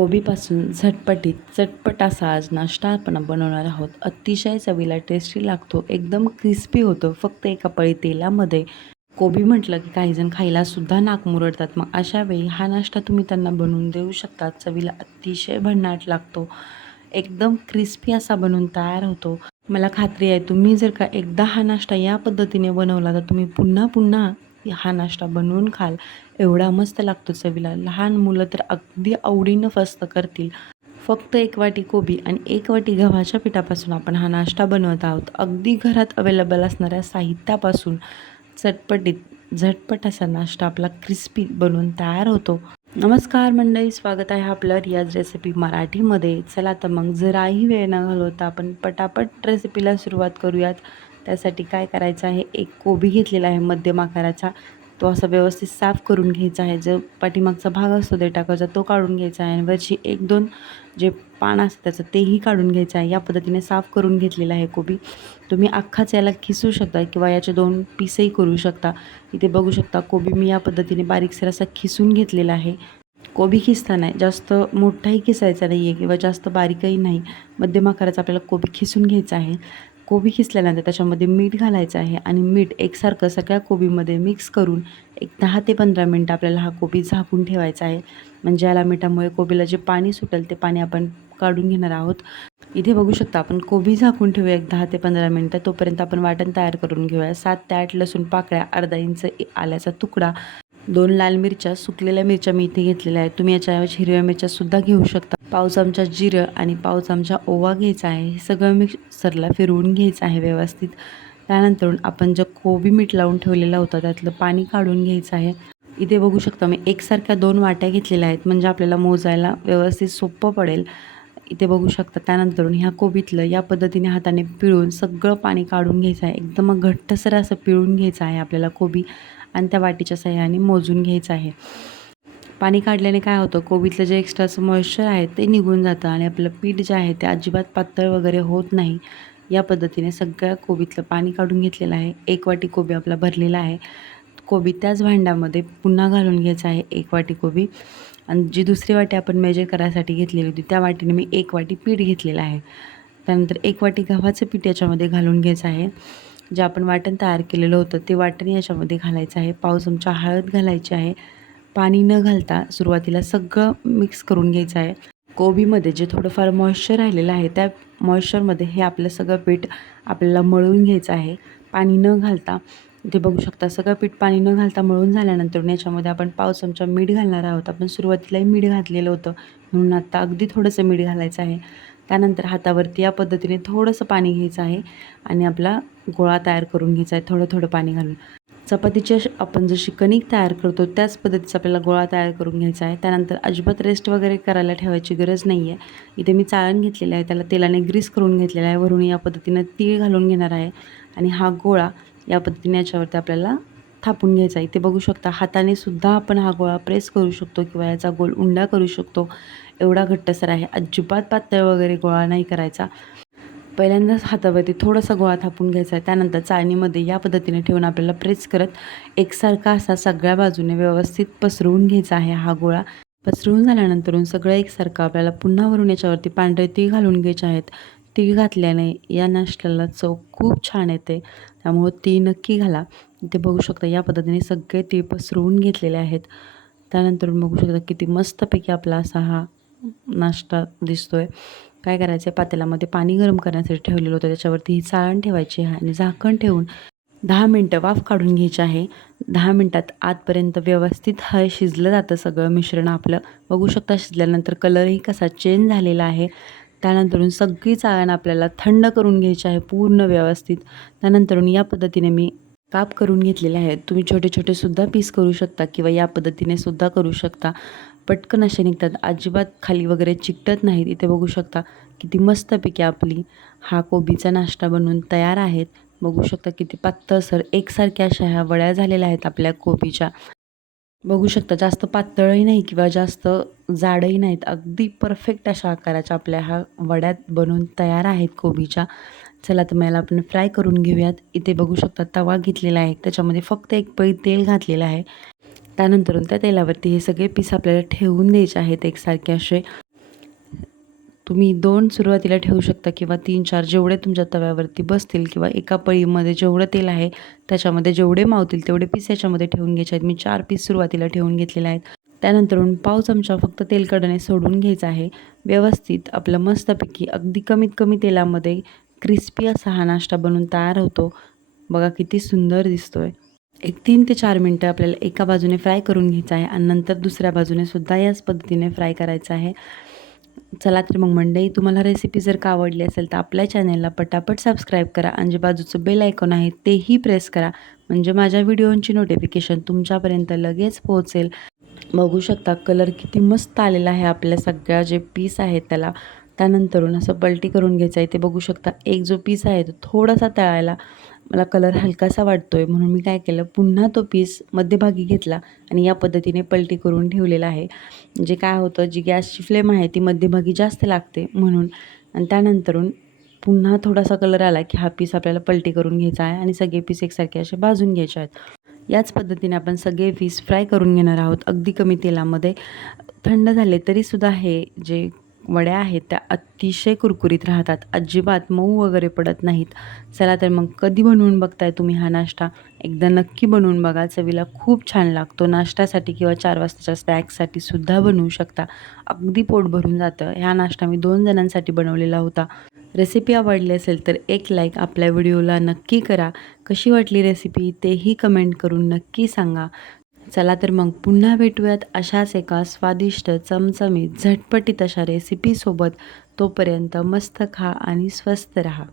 कोबीपासून झटपटीत चटपट असा आज नाश्ता आपण बनवणार आहोत. अतिशय चवीला टेस्टी लागतो एकदम क्रिस्पी होतो. फक्त एका पळी तेलामध्ये कोबी म्हटलं की काहीजण खायला सुद्धा नाक मुरडतात. मग अशा वेळी हा नाश्ता तुम्ही त्यांना बनवून देऊ शकता. चवीला अतिशय भन्नाट लागतो. एकदम क्रिस्पी असा बनवून तयार होतो. मला खात्री आहे तुम्ही जर का एकदा हा नाश्ता या पद्धतीने बनवला तर तुम्ही पुन्हा पुन्हा हा नाश्ता बनवून खाल. एवढा मस्त लागतो चवीला. लहान मुलं तर अगदी आवडीनं फस्त करतील. फक्त एक वाटी कोबी आणि एक वाटी गव्हाच्या पिठापासून आपण हा नाश्ता बनवत आहोत. अगदी घरात अवेलेबल असणाऱ्या साहित्यापासून चटपटीत झटपट असा नाश्ता आपला क्रिस्पी बनवून तयार होतो. नमस्कार मंडळी स्वागत आहे आपलं रियाज रेसिपी मराठीमध्ये. चला तर मग जराही वेळ न घालवता आपण पटापट रेसिपीला सुरुवात करूयात. त्यासाठी काय करायचं आहे? एक कोबी घेतलेला आहे मध्यम आकाराचा. तो असा व्यवस्थित साफ करून घ्यायचा आहे. जो पाठीमागचा भाग असतो ते टाकायचा तो काढून घ्यायचा आहे. आणि वरची एक दोन जे पान असतं त्याचं तेही काढून घ्यायचं आहे. या पद्धतीने साफ करून घेतलेला आहे कोबी. तुम्ही अख्खाच याला खिसू शकता किंवा याचे दोन पीसही करू शकता. इथे बघू शकता कोबी मी या पद्धतीने बारीकसर असा खिसून घेतलेला आहे. कोबी खिसताना जास्त मोठाही खिसायचा नाही आहे किंवा जास्त बारीकही नाही. मध्यम आकाराचा आपल्याला कोबी खिसून घ्यायचा आहे. कोबी खिसल्यानंतर त्याच्यामध्ये मीठ घालायचं आहे आणि मीठ एकसारखं सगळ्या कोबीमध्ये मिक्स करून एक दहा ते पंधरा मिनटं आपल्याला हा कोबी झाकून ठेवायचा आहे. म्हणजे याला मिठामुळे कोबीला जे पाणी सुटेल ते पाणी आपण काढून घेणार आहोत. इथे बघू शकता आपण कोबी झाकून ठेवूया एक दहा ते पंधरा मिनटं. तोपर्यंत आपण वाटण तयार करून घेऊया. सात ते आठ लसूण पाकळ्या अर्धा इंच आल्याचा तुकडा दोन लाल मिरच्या सुकलेल्या मिरच्या मी इथे घेतलेल्या आहेत. तुम्ही याच्याऐवजी हिरव्या मिरच्यासुद्धा घेऊ शकता. पाव चमचा जिरं आणि पाव चमचा ओवा घ्यायचा आहे. हे सगळं मिक्सरला फिरवून घ्यायचं आहे व्यवस्थित. त्यानंतर आपण जो कोबी मीठ लावून ठेवलेला होता त्यातलं पाणी काढून घ्यायचं आहे. इथे बघू शकता मी एकसारख्या दोन वाट्या घेतलेल्या आहेत. म्हणजे आपल्याला मोजायला व्यवस्थित सोपं पडेल. इथे बघू शकता त्यानंतर ह्या कोबीतलं या पद्धतीने हाताने पिळून सगळं पाणी काढून घ्यायचं आहे. एकदम घट्टसर असं पिळून घ्यायचं आहे आपल्याला कोबी. आणि त्या वाटीच्या सहाय्याने मोजून घ्यायचं आहे. पाणी काढल्याने काय होतं? कोबीतलं जे एक्स्ट्राचं मॉइश्चर आहे ते निघून जातं आणि आपलं पीठ जे आहे ते अजिबात पातळ वगैरे होत नाही. या पद्धतीने सगळ्या कोबीतलं पाणी काढून घेतलेलं आहे. एक वाटी कोबी आपला भरलेला आहे. कोबी त्याच भांड्यामध्ये पुन्हा घालून घ्यायचं आहे एक वाटी कोबी. आणि जी दुसरी वाटी आपण मेजर करायसाठी घेतलेली होती त्या वाटीने मी एक वाटी पीठ घेतलेलं आहे. त्यानंतर एक वाटी गव्हाचं पीठ याच्यामध्ये घालून घ्यायचं आहे. जे आपण वाटण तयार केलेलं होतं ते वाटण याच्यामध्ये घालायचं आहे. पाव चमचा हळद घालायची आहे. पाणी न घालता सुरुवातीला सगळं मिक्स करून घ्यायचं आहे. कोबीमध्ये जे थोडंफार मॉइश्चर राहिलेलं आहे त्या मॉइश्चरमध्ये हे आपलं सगळं पीठ आपल्याला मळून घ्यायचं आहे. पाणी न घालता ते बघू शकता सगळं पीठ पाणी न घालता मळून झाल्यानंतर याच्यामध्ये आपण पाव चमचा मीठ घालणार आहोत. आपण सुरुवातीलाही मीठ घातलेलं होतं म्हणून आत्ता अगदी थोडंसं मीठ घालायचं आहे. त्यानंतर हातावरती या पद्धतीने थोडंसं पाणी घ्यायचं आहे आणि आपला गोळा तयार करून घ्यायचा आहे थोडं थोडं पाणी घालून. चपातीची आपण जशी कणिक तयार करतो त्याच पद्धतीचा आपल्याला गोळा तयार करून घ्यायचा आहे. त्यानंतर अजिबात रेस्ट वगैरे करायला ठेवायची गरज नाही आहे इथे मी चाळण घेतलेलं आहे त्याला तेलाने ग्रीस करून घेतलेला आहे. वरून या पद्धतीनं तीळ घालून घेणार आहे आणि हा गोळा या पद्धतीने याच्यावरती आपल्याला थापून घ्यायचा आहे. इथे बघू शकता हाताने सुद्धा आपण हा गोळा प्रेस करू शकतो किंवा याचा गोल उंडा करू शकतो. एवढा घट्टसर आहे. अजिबात पातळ वगैरे गोळा नाही करायचा. पहिल्यांदाच हातावरती थोडासा गोळा थापून घ्यायचा आहे. त्यानंतर चाळणीमध्ये या पद्धतीने ठेवून आपल्याला प्रेस करत एकसारखा असा सगळ्या बाजूने व्यवस्थित पसरवून घ्यायचा आहे हा गोळा. पसरवून झाल्यानंतरून सगळं एकसारखं आपल्याला पुन्हा वरून याच्यावरती पांढरे तीळ घालून घ्यायचे आहेत. तीळ घातल्याने या नाश्त्याला चव खूप छान येते. त्यामुळं हो तीळ नक्की घाला. इथे बघू शकता या पद्धतीने सगळे तीळ पसरवून घेतलेले आहेत. त्यानंतर बघू शकता किती मस्तपैकी आपला असा हा नाश्ता दिसतो आहे काय करायचं? आहे पातेल्यामध्ये पाणी गरम करण्यासाठी ठेवलेलं होतं. त्याच्यावरती ही चाळण ठेवायची आहे आणि झाकण ठेवून दहा मिनटं वाफ काढून घ्यायची आहे. दहा मिनटात आतपर्यंत व्यवस्थित हळ शिजलं जातं सगळं मिश्रण आपलं. बघू शकता शिजल्यानंतर कलरही कसा चेंज झालेला आहे. त्यानंतरून सगळी चाळण आपल्याला थंड करून घ्यायची आहे पूर्ण व्यवस्थित. त्यानंतरून या पद्धतीने मी काप करून घेतलेले आहेत. तुम्ही छोटे छोटे सुद्धा पीस करू शकता किंवा या पद्धतीने सुद्धा करू शकता. पटकन असे निघतात. अजिबात खाली वगैरे चिकटत नाहीत. इथे बघू शकता किती मस्तपैकी आपली हा कोबीचा नाश्ता बनवून तयार आहेत. बघू शकता किती पातळसर एकसारख्या अशा ह्या वड्या झालेल्या आहेत आपल्या कोबीच्या. बघू शकता जास्त पातळही नाही किंवा जास्त जाडही नाहीत. अगदी परफेक्ट अशा आकाराच्या आपल्या ह्या वड्यात बनवून तयार आहेत कोबीच्या. चला तर मला आपण फ्राय करून घेऊयात. इथे बघू शकता तवा घेतलेला आहे. त्याच्यामध्ये फक्त एक पळी तेल घातलेलं आहे. त्यानंतर त्या तेलावरती हे सगळे पीस आपल्याला ठेवून द्यायचे आहेत एकसारखे असे. तुम्ही दोन सुरुवातीला ठेवू शकता किंवा तीन चार जेवढे तुमच्या तव्यावरती बसतील किंवा एका पळीमध्ये जेवढं तेल आहे त्याच्यामध्ये जेवढे मावतील तेवढे पीस याच्यामध्ये ठेवून घ्यायचे आहेत. मी चार पीस सुरुवातीला ठेवून घेतलेले आहेत. त्यानंतरून पाव चमचा फक्त तेलकडणे सोडून घ्यायचा आहे. व्यवस्थित आपलं मस्तपैकी अगदी कमीत कमी तेलामध्ये क्रिस्पी असा हा नाश्ता बनून तयार होतो. बघा किती सुंदर दिसतोय. एक तीन ते चार मिनटं आपल्याला एका बाजूने फ्राय करून घ्यायचं आहे आणि नंतर दुसऱ्या बाजूने सुद्धा याच पद्धतीने फ्राय करायचं आहे. चला तर मग मंडई तुम्हाला रेसिपी जर का आवडली असेल तर आपल्या चॅनेलला पटापट सबस्क्राईब करा. आणि जे बाजूचं बेल आयकॉन आहे तेही प्रेस करा. म्हणजे माझ्या व्हिडिओंची नोटिफिकेशन तुमच्यापर्यंत लगेच पोहोचेल. बघू शकता कलर किती मस्त आलेला आहे आपल्या सगळ्या जे पीस आहेत त्याला. त्यानंतरून असं पलटी करून घ्यायचं आहे. ते बघू शकता एक जो पीस आहे तो थोडासा तळायला मला कलर हलकासा वाटतो आहे म्हणून मी काय केलं पुन्हा तो पीस मध्यभागी घेतला आणि या पद्धतीने पलटी करून ठेवलेला आहे. म्हणजे काय होतं जी गॅसची फ्लेम आहे ती मध्यभागी जास्त लागते म्हणून. आणि त्यानंतरून पुन्हा थोडासा कलर आला की हा पीस आपल्याला पलटी करून घ्यायचा आहे आणि सगळे पीस एकसारखे असे भाजून घ्यायचे आहेत. याच पद्धतीने आपण सगळे पीस फ्राय करून घेणार आहोत अगदी कमी तेलामध्ये. थंड झाले तरीसुद्धा हे जे वड्या आहेत त्या अतिशय कुरकुरीत राहतात. अजिबात मऊ वगैरे पडत नाहीत. चला तर मग कधी बनवून बघताय तुम्ही हा नाश्ता? एकदा नक्की बनवून बघा. चवीला खूप छान लागतो. नाश्त्यासाठी किंवा चार वाजताच्या स्नॅक्ससाठी सुद्धा बनवू शकता. अगदी पोट भरून जातं. ह्या नाश्ता मी दोन जणांसाठी बनवलेला होता. रेसिपी आवडली असेल तर एक लाईक आपल्या व्हिडिओला नक्की करा. कशी वाटली रेसिपी? तेही कमेंट करून नक्की सांगा. चला तर मग पुन्हा भेटूयात अशाच एका स्वादिष्ट चमचमीत झटपटीत अशा रेसिपीसोबत तोपर्यंत मस्त खा आणि स्वस्त रहा.